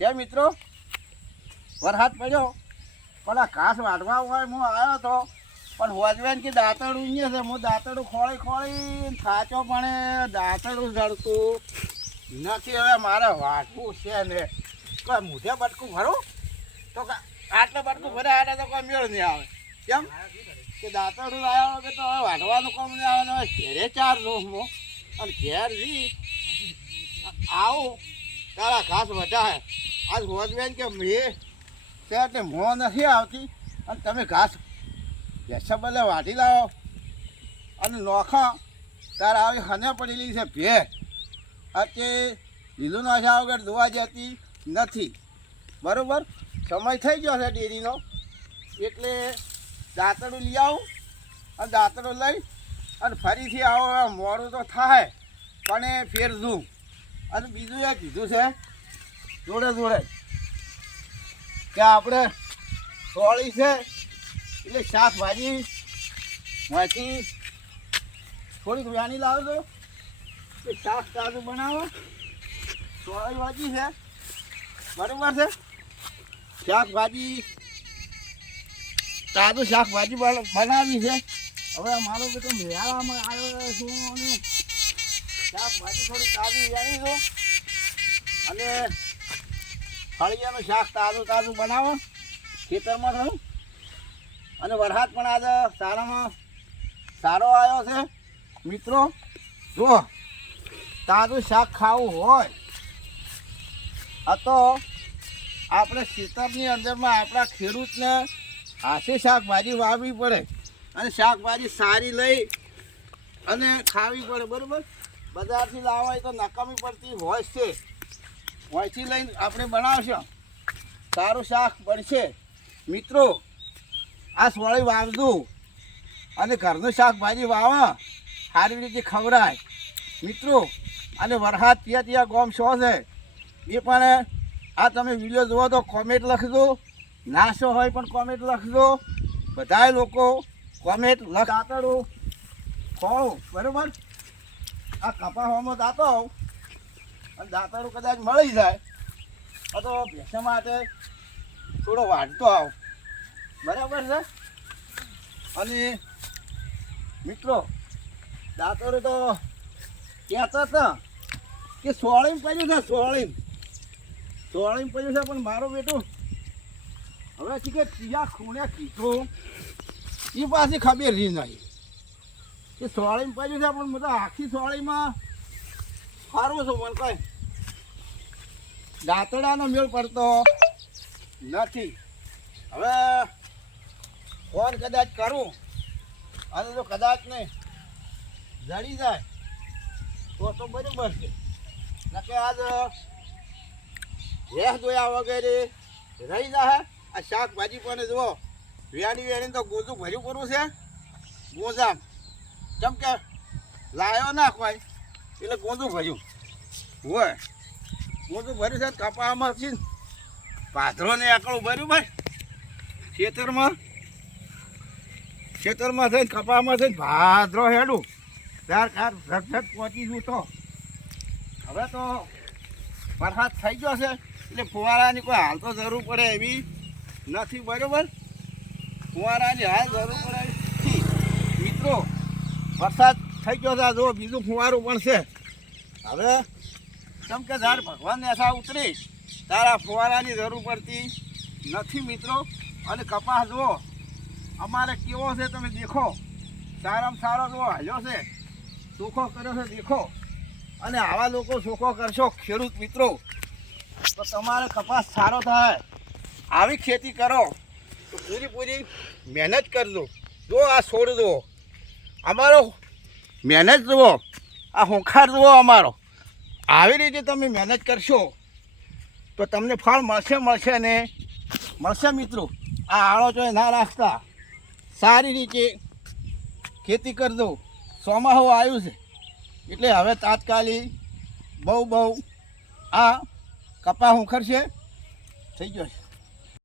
કે મિત્રો? વરસાદ પડ્યો. પણ આ ઘાસ વાઢવા હોય હું આવ્યો હતો પણ હોજવેન કે દાંતડું અહીંયા છે. હું દાંતડું ખોળી ખોળી થાચો પણ દાંતડું જડતું નથી. હવે મારે વાટવું છે ને. કોઈ મૂઢે બટકું ભરું? તો આટલે બટકું ભરે આટલે તો કોઈ મેળ નહીં આવે. કેમ? કે દાંતડું આવ્યો કે તો હવે વાઢવાનું કામ નહીં આવે હવે ઘેરે ચાર રૂમો અને ઘેર જી આવું, તારા ઘાસ વધારે. આજ રોજબેન કે મેં ત્યાં મોં નથી આવતી. અને તમે ઘાસ ભેંસા બદલે વાટી લાવો. અને નોખા, તારે આવી હને પડેલી છે ભે તે લીલું નાશા વગર દોવા જતી નથી. બરાબર? સમય થઈ ગયો છે ડેરીનો. એટલે દાંતડું લઈ આવું. અને દાંતડું લઈ અને ફરીથી આવો, મોડું તો થાય. પણ એ ફેર દઉં. અને બીજું એ કીધું છે જોડે જોડે. કે આપણે સોળી છે, એટલે શાકભાજી માંથી થોડીક વ્યાની લાવજો એ શાક તાજું બનાવો. સોળી ભાજી છે. બરાબર છે? શાકભાજી તાજું શાકભાજી બન- બનાવી છે. હવે મારો બેટો મેળામાં આવ્યો છું શાકભાજી થોડી તાજી વ્યાણી છું. અને ફળિયાનું શાક તાજું તાજું બનાવો. ખેતરમાં થયું. અને વરસાદ પણ આજે સારામાં સારો આવ્યો છે. મિત્રો જો તાજું શાક ખાવું હોય, આ તો આપણે ખેતરની અંદરમાં આપણા ખેડૂતને હાથે શાકભાજી વાવવી પડે અને શાકભાજી સારી લઈ અને ખાવી પડે, બરાબર? બજારથી લાવવા તો નકામી પડતી હોય છે. હોયથી લઈને આપણે બનાવશો. સારું શાક બનશે. મિત્રો, આ સોળી વાવતું અને ઘરનું શાકભાજી વાવા. સારી રીતે ખવડાય. મિત્રો, અને વરસાદ ત્યાં ત્યાં ગોમ શો છે. એ પણ આ તમે વીડિયો જુઓ તો કોમેન્ટ લખજો. ના શો હોય પણ કોમેન્ટ લખજો. બધાય લોકો કોમેન્ટ લખ ખોળું બરાબર? આ કપા હોમો દાંતો. અને દાંતડું કદાચ મળી જાય, તો ભેંસા માટે થોડો વાંચતો આવ. બરાબર છે? અને મિત્રો દાંતડું તો કહેતા હતા કે સોળીમ પડ્યું છે, સોળીમ. સોળીમ પડ્યું છે, પણ મારો બેટો હવે કે ત્રીજા ખૂણે કીધું એ પાછી ખબર રહી નહીં. કે સોળીમ પડ્યું છે, પણ બધા આખી સોળીમાં સારું છું, મને કઈ દાંતડાનો મેળ પડતો નથી. હવે ફોન કદાચ કરું, અને જો કદાચ ને જડી જાય, તો તો બરાબર છે. નકે આજ રેહ જોયા વગેરે રહી જાય આ શાકભાજી પણ જુઓ, વેણી વેણી તો ગોજું ભર્યું કરવું છે. ગોજામ. કેમ કે લાયો ના કોઈ, એટલે ગોંદું ભર્યું. હોય. ગોંદું ભર્યું છે, કપામાં છે. પાથરો ને આકડું ભર્યું ભાઈ. ખેતરમાં. ખેતરમાં થઈને કપામાં થઈને ભાદરો હેડું. ત્યાર કાર ઝટઝટ પહોંચી જવું તો. હવે તો વરસાદ થઈ ગયો છે, એટલે ફુવારાની કોઈ હાલ તો જરૂર પડે એવી નથી, બરાબર? ફુવારાની હાલ જરૂર પડે નથી. મિત્રો, વરસાદ થઈ ગયો છે જો બીજું ફુવારું પણ છે. હવે કેમ કે જ્યારે ભગવાન એસા ઉતરી. તારા ફુવારાની જરૂર પડતી નથી મિત્રો. અને કપાસ જુઓ, અમારે કેવો છે તમે દેખો. સારામાં સારો જુઓ, હાલ્યો છે. સુખો કર્યો છે, દેખો. અને આવા લોકો સુખો કરશો, ખેડૂત મિત્રો. તો તમારે કપાસ સારો થાય. આવી ખેતી કરો. તો પૂરી પૂરી મહેનત કરજો જો આ છોડ જુઓ. અમારો મહેનત જુઓ. આ હોંખાર જુઓ અમારો. આવી રીતે તમે મહેનત કરશો, તો તમને ફળ મળશે મળશે ને મળશે મિત્રો. આ આળો તો ના રાખતા. સારી રીતે ખેતી કરજો ચોમાહું આવ્યું છે. એટલે હવે તાત્કાલિક બહુ બહુ આ કપા છે થઈ ગયો છે.